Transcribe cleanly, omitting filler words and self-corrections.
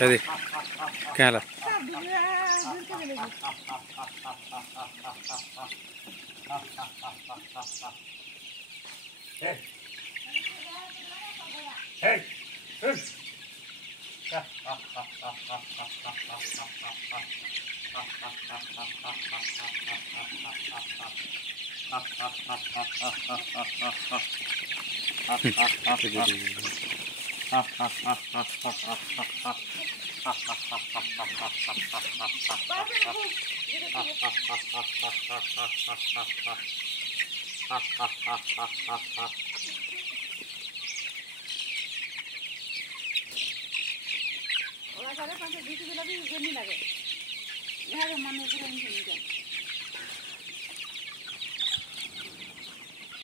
they क्या ला सारे 5 20 किलो भी नहीं लगे यहाँ मन में पूरा नहीं